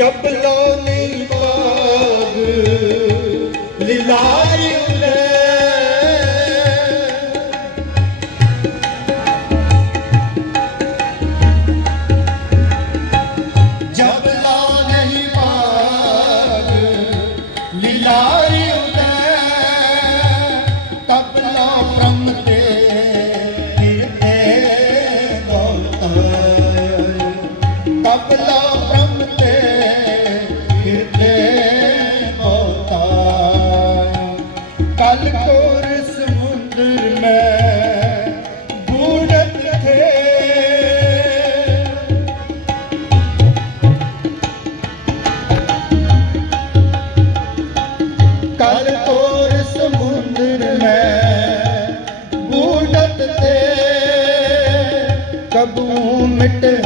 ਜਪ ਲੋ ਨਹੀਂ ਪਾਗ ਲਿਲਾਇ ਉਲੇ ਜਪ ਲੋ ਨਹੀਂ ਪਾਗ ਲਿਲਾਇ ਉਲੇ ਤਪ ਲੋ ਬ੍ਰਹਮ ਤੇ ਕਿਰਤੇ ਗੋਤਾਇ ਤਪ ਲੋ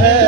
है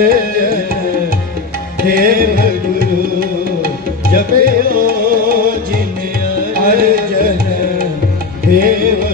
ਅਰਜਨ ਦੇਵ ਗੁਰੂ ਜਪਿਓ ਜਿਨ ਅਰਜਨ ਦੇਵ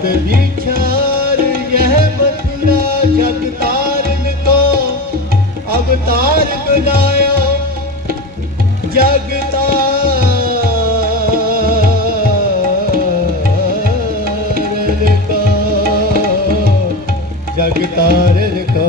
ਵਿਚਾਰ ਤਤ ਵਿਚਾਰ ਯਹ ਮਥੁਰਾ ਜਗ ਤਾਰਨ ਕੋ। ਅਵਤਾਰ ਬਨਾਇਆ ਜਗ ਤਾਰਨ ਕੋ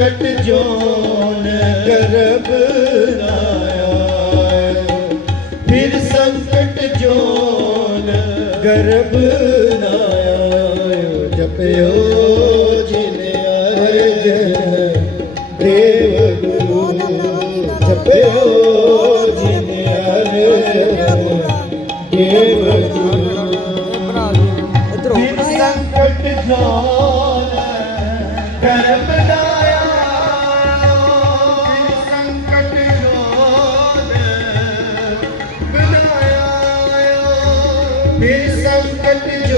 ਸੰਕਟ ਜੋਨ ਗਰਭ ਲਾਇਆ ਫਿਰ ਸੰਕਟ ਜੋਨ ਗਰਭ ਲਾਇਆ ਜਪਿਓ ਜਿਨ ਅਰਜਨ ਦੇਵ ਗੁਰੂ। ਜਪਿਓ ਜਿਨ ਦੇਵ ਗੁਰੂ। ਇਧਰੋਂ ਸੰਕਟ ਜੋਨ ਜੋਨ ਫਿਰ ਸੰਕਟ ਜੋ